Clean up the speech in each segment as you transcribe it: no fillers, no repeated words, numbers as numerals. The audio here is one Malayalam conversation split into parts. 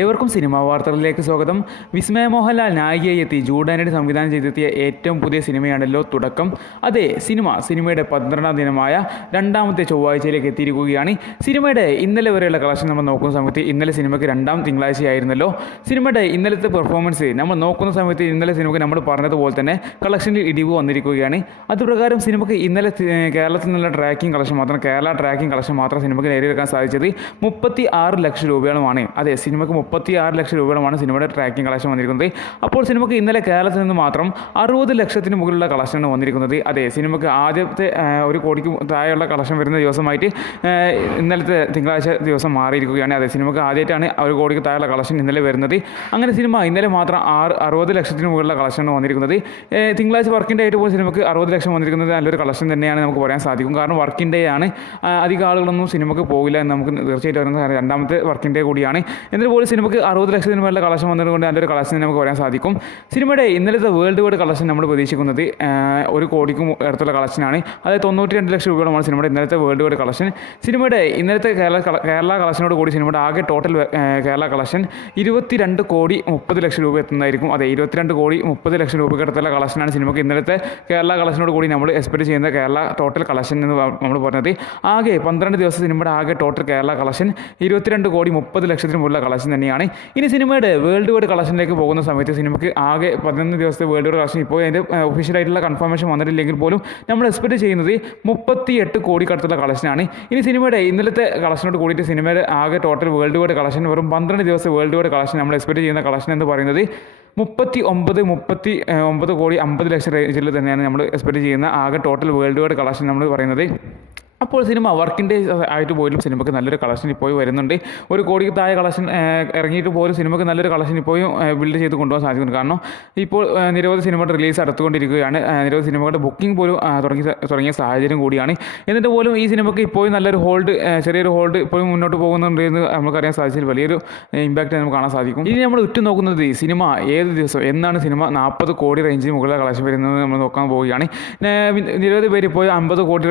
ഏവർക്കും സിനിമാ വാർത്തകളിലേക്ക് സ്വാഗതം. വിസ്മയ മോഹൻലാൽ നായികയായി എത്തി ജൂഡ് ആന്റണി സംവിധാനം ചെയ്തെത്തിയ ഏറ്റവും പുതിയ സിനിമയാണല്ലോ തുടക്കം. അതെ, സിനിമയുടെ 12ാം ദിനമായ രണ്ടാമത്തെ ചൊവ്വാഴ്ചയിലേക്ക് എത്തിയിരിക്കുകയാണ്. സിനിമയുടെ ഇന്നലെ വരെയുള്ള കളക്ഷൻ നമ്മൾ നോക്കുന്ന സമയത്ത് ഇന്നലെ സിനിമയ്ക്ക് രണ്ടാം തിങ്കളാഴ്ചയായിരുന്നല്ലോ. സിനിമയുടെ ഇന്നലത്തെ പെർഫോമൻസ് നമ്മൾ നോക്കുന്ന സമയത്ത് ഇന്നലെ സിനിമയ്ക്ക് നമ്മൾ പറഞ്ഞതുപോലെ തന്നെ കളക്ഷനിൽ ഇടിവ് വന്നിരിക്കുകയാണ്. അതുപ്രകാരം സിനിമയ്ക്ക് ഇന്നലെ കേരളത്തിൽ നിന്നുള്ള കേരള ട്രാക്കിംഗ് കളക്ഷൻ മാത്രം സിനിമയ്ക്ക് നേടിയെടുക്കാൻ സാധിച്ചത് 36 ലക്ഷം രൂപയോളമാണ്. അതെ, സിനിമയ്ക്ക് 36 ലക്ഷം രൂപയോളമാണ് സിനിമയുടെ ട്രാക്കിംഗ് കളക്ഷൻ വന്നിരിക്കുന്നത്. അപ്പോൾ സിനിമയ്ക്ക് ഇന്നലെ കേരളത്തിൽ നിന്ന് മാത്രം 60 ലക്ഷത്തിന് മുകളിലുള്ള കളക്ഷനാണ് വന്നിരിക്കുന്നത്. അതെ, സിനിമയ്ക്ക് ആദ്യത്തെ 1 കോടിക്ക് താഴെയുള്ള കളക്ഷൻ വരുന്ന ദിവസമായിട്ട് ഇന്നലത്തെ തിങ്കളാഴ്ച ദിവസം മാറിയിരിക്കുകയാണ്. അതെ, സിനിമയ്ക്ക് ആദ്യമായിട്ടാണ് 1 കോടിക്ക് താഴെയുള്ള കളക്ഷൻ ഇന്നലെ വരുന്നത്. അങ്ങനെ സിനിമ ഇന്നലെ മാത്രം 60 ലക്ഷത്തിന് മുകളിലുള്ള കളക്ഷനാണ് വന്നിരിക്കുന്നത്. തിങ്കളാഴ്ച വർക്കിംഗ് ഡേ ആയിട്ട് പോലും സിനിമയ്ക്ക് 60 ലക്ഷം വന്നിരിക്കുന്നത് നല്ലൊരു കളക്ഷൻ തന്നെയാണ് നമുക്ക് പറയാൻ സാധിക്കും. കാരണം വർക്കിംഗ് ഡേ ആണ്, അധികം ആളുകളൊന്നും സിനിമയ്ക്ക് പോകില്ല എന്ന് നമുക്ക് തീർച്ചയായിട്ടും അറിയുന്നത്. രണ്ടാമത്തെ വർക്കിംഗ് ഡേ കൂടിയാണ്. എന്നിട്ട് പോലും സിനിമയ്ക്ക് 60 ലക്ഷത്തിന് മേലുള്ള കളക്ഷൻ വന്നതുകൊണ്ട് നല്ലൊരു കളക്ഷൻ നമുക്ക് പറയാൻ സാധിക്കും. സിനിമയുടെ ഇന്നലത്തെ വേൾഡ് വൈഡ് കളക്ഷൻ നമ്മൾ പ്രതീക്ഷിക്കുന്നത് 1 കോടിക്കും അടുത്തുള്ള കളക്ഷനാണ്. അതായത് 92 ലക്ഷം രൂപയോളമാണ് സിനിമയുടെ ഇന്നലത്തെ വേൾഡ് വൈഡ് കളക്ഷൻ. സിനിമയുടെ ഇന്നലത്തെ കേരള കളക്ഷനോട് കൂടി സിനിമയുടെ ആകെ ടോട്ടൽ കേരള കളക്ഷൻ 22 കോടി 30 ലക്ഷം രൂപ എത്തുന്നതായിരിക്കും. അതെ, 22 കോടി 30 ലക്ഷം രൂപയ്ക്ക് അടുത്തുള്ള കളക്ഷനാണ് സിനിമയ്ക്ക് ഇന്നലത്തെ കേരള കളക്ഷനോട് കൂടി നമ്മൾ എക്സ്പെക്ട് ചെയ്യുന്ന കേരള ടോട്ടൽ കളക്ഷൻ എന്ന് നമ്മൾ പറഞ്ഞത്. ആകെ 12 ദിവസം സിനിമയുടെ ആകെ ടോട്ടൽ കേരള കളക്ഷൻ 22 കോടി 30 ലക്ഷത്തിന് മുകളിലുള്ള കളക്ഷൻ തന്നെയാണ്. ഇനി സിനിമയുടെ വേൾഡ് വൈഡ് കളക്ഷനിലേക്ക് പോകുന്ന സമയത്ത് സിനിമയ്ക്ക് ആകെ 11 ദിവസത്തെ വേൾഡ് വൈഡ് കളക്ഷൻ ഇപ്പോൾ അതിൻ്റെ ഒഫീഷ്യലായിട്ടുള്ള കൺഫർമേഷൻ വന്നിട്ടില്ലെങ്കിൽ പോലും നമ്മൾ എക്സ്പെക്ട് ചെയ്യുന്നത് 38 കോടിക്കടുത്തുള്ള കളക്ഷനാണ്. ഇനി സിനിമയുടെ ഇന്നലത്തെ കളക്ഷനോട് കൂടിയിട്ട് സിനിമയുടെ ആകെ ടോട്ടൽ വേൾഡ് വൈഡ് കളക്ഷൻ വെറും 12 ദിവസത്തെ വേൾഡ് വൈഡ് കളക്ഷൻ നമ്മൾ എക്സ്പെക്ട് ചെയ്യുന്ന കളക്ഷൻ എന്ന് പറയുന്നത് 39 കോടി 50 ലക്ഷം റേഞ്ചിൽ തന്നെയാണ് നമ്മൾ എക്സ്പെക്ട് ചെയ്യുന്ന ആകെ ടോട്ടൽ വേൾഡ് വൈഡ് കളക്ഷൻ നമ്മൾ പറയുന്നത്. അപ്പോൾ സിനിമ വർക്കിംഗ് ഡേ ആയിട്ട് പോലും സിനിമയ്ക്ക് നല്ലൊരു കളക്ഷൻ ഇപ്പോൾ വരുന്നുണ്ട്. 1 കോടിക്ക് താഴെ കളക്ഷൻ ഇറങ്ങിയിട്ട് പോലും സിനിമയ്ക്ക് നല്ലൊരു കളക്ഷൻ ഇപ്പോഴും ബിൽഡ് ചെയ്ത് കൊണ്ടുപോകാൻ സാധിക്കുന്നുണ്ട്. കാരണം ഇപ്പോൾ നിരവധി സിനിമകളുടെ റിലീസ് അടുത്തുകൊണ്ടിരിക്കുകയാണ്. നിരവധി സിനിമകളുടെ ബുക്കിംഗ് പോലും തുടങ്ങിയ സാഹചര്യം കൂടിയാണ്. എന്നിട്ട് പോലും ഈ സിനിമയ്ക്ക് ഇപ്പോഴും നല്ലൊരു ചെറിയൊരു ഹോൾഡ് ഇപ്പോഴും മുന്നോട്ട് പോകുന്നുണ്ട് എന്ന് നമുക്കറിയാൻ സാധിച്ചാൽ വലിയൊരു ഇമ്പാക്റ്റ് നമുക്ക് കാണാൻ സാധിക്കും. ഇനി നമ്മൾ ഉറ്റുനോക്കുന്നത് സിനിമ ഏത് ദിവസം എന്നാണ് സിനിമ 40 കോടി റേഞ്ചിന് മുകളിലെ കളക്ഷൻ വരുന്നത് നമ്മൾ നോക്കാൻ പോവുകയാണ്. നിരവധി പേര് ഇപ്പോൾ 50 കോടി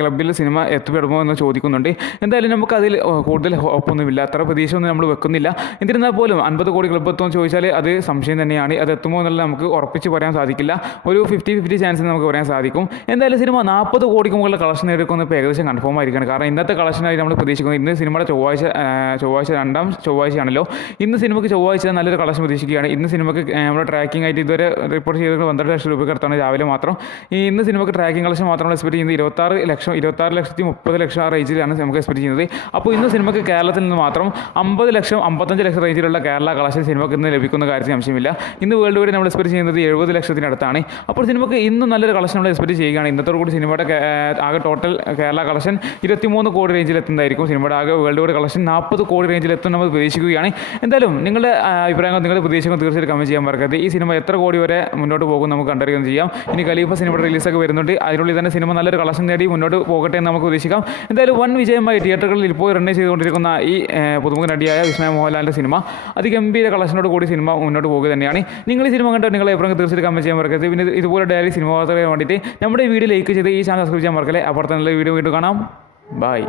ക്ലബ്ബിൽ സിനിമ എത്തിപ്പെടുമോ എന്ന് ചോദിക്കുന്നുണ്ട്. എന്തായാലും നമുക്ക് അതിൽ കൂടുതൽ ഹോപ്പൊന്നുമില്ല, അത്ര പ്രതീക്ഷയൊന്നും നമ്മൾ വെക്കുന്നില്ല. എന്നിരുന്നാൽ പോലും 50 കോടി ക്ലബ്ബ് എത്തുമെന്ന് ചോദിച്ചാൽ അത് സംശയം തന്നെയാണ്. അത് എത്തുമോ എന്നുള്ളത് നമുക്ക് ഉറപ്പിച്ച് പറയാൻ സാധിക്കില്ല. ഒരു 50-50 ചാൻസ് നമുക്ക് പറയാൻ സാധിക്കും. എന്തായാലും സിനിമ 40 കോടിക്ക് മുകളിൽ കളക്ഷൻ എടുക്കുന്നത് ഇപ്പോൾ ഏകദേശം കൺഫേം ആയിരിക്കണം. കാരണം ഇന്നത്തെ കളക്ഷനായി നമ്മൾ പ്രതീക്ഷിക്കുന്നത് ഇന്ന് സിനിമയുടെ ചൊവ്വാഴ്ച രണ്ടാം ചൊവ്വാഴ്ചയാണല്ലോ. ഇന്ന് സിനിമയ്ക്ക് ചൊവ്വാഴ്ച നല്ലൊരു കളക്ഷൻ പ്രതീക്ഷിക്കുകയാണ്. ഇന്ന് സിനിമയ്ക്ക് നമ്മുടെ ട്രാക്കിംഗ് ആയിട്ട് ഇതുവരെ റിപ്പോർട്ട് ചെയ്തത് 12 ലക്ഷം രൂപയ്ക്ക് അടുത്താണ് രാവിലെ മാത്രം. ഇന്ന് സിനിമയ്ക്ക് ട്രാക്കിംഗ് കളക്ഷൻ മാത്രം എക്സ്പെക്ട് ചെയ്യുന്നത് 26 ലക്ഷത്തി 30 ലക്ഷം ആ റേഞ്ചിലാണ് നമുക്ക് എക്സ്പെക്ട് ചെയ്യുന്നത്. അപ്പോൾ ഇന്ന് സിനിമയ്ക്ക് കേരളത്തിൽ നിന്ന് മാത്രം 50 ലക്ഷം 55 ലക്ഷം റേഞ്ചിലുള്ള കേരള കളക്ഷൻ സിനിമയ്ക്ക് ഇന്ന് ലഭിക്കുന്ന കാര്യത്തിൽ സംശയമില്ല. ഇന്ന് വേൾഡ് വൈഡ് നമ്മൾ എക്സ്പെക്ട് ചെയ്യുന്നത് 70 ലക്ഷത്തിനടുത്താണ്. അപ്പോൾ സിനിമയ്ക്ക് ഇന്നും നല്ലൊരു കളക്ഷൻ നമ്മൾ എക്സ്പെക്ട് ചെയ്യുകയാണ്. ഇന്നത്തോടുകൂടി സിനിമയുടെ ആകെ ടോട്ടൽ കേരള കളക്ഷൻ 23 കോടി റേഞ്ചിൽ എത്തുന്നതായിരിക്കും. സിനിമയുടെ ആകെ വേൾഡ് വൈഡ് കളക്ഷൻ 40 കോടി റേഞ്ചിൽ എത്തും നമ്മൾ പ്രതീക്ഷിക്കുകയാണ്. എന്തായാലും നിങ്ങളുടെ അഭിപ്രായങ്ങൾ, നിങ്ങളുടെ പ്രതീക്ഷകൾ തീർച്ചയായിട്ടും കമന്റ് ചെയ്യാൻ മറക്കരുത്. ഈ സിനിമ എത്ര കോടി വരെ മുന്നോട്ട് പോകും നമുക്ക് കണ്ടറിയുകയും ചെയ്യാം. ഇനി ഖലീഫ സിനിമയുടെ റിലീസൊക്കെ വരുന്നുണ്ട്. അതിനുള്ളിൽ തന്നെ സിനിമ നല്ലൊരു കളക്ഷൻ നേടി മുന്നോട്ട് പോകട്ടെ എന്ന് നമുക്ക് പ്രതീക്ഷിക്കാം. എന്തായാലും വൻ വിജയമായി തിയേറ്ററുകളിൽ ഇപ്പോൾ റണ്ണേ ചെയ്തുകൊണ്ടിരിക്കുന്ന ഈ പുതുമുഖ നടിയായ വിസ്മയ മോഹൻലാലിൻ്റെ സിനിമ അതിഗംഭീര കളക്ഷനോട് കൂടി സിനിമ മുന്നോട്ട് പോകുക തന്നെയാണ്. നിങ്ങൾ ഈ സിനിമ കണ്ടോ നിങ്ങളെ എപ്പോഴും തീർച്ചയായിട്ടും കമന്റ് ചെയ്യാൻ മറക്കരുത്. പിന്നെ ഇതുപോലെ ഡയറി സിനിമ വാർത്തകളെ വേണ്ടിയിട്ട് നമ്മുടെ വീഡിയോ ലൈക്ക് ചെയ്ത് ഈ ചാനൽ സബ്സ്ക്രൈബ് ചെയ്യാൻ മറക്കല്ലേ. അപ്പുറത്തെ നല്ല വീഡിയോ വീണ്ടും കാണാം. ബൈ.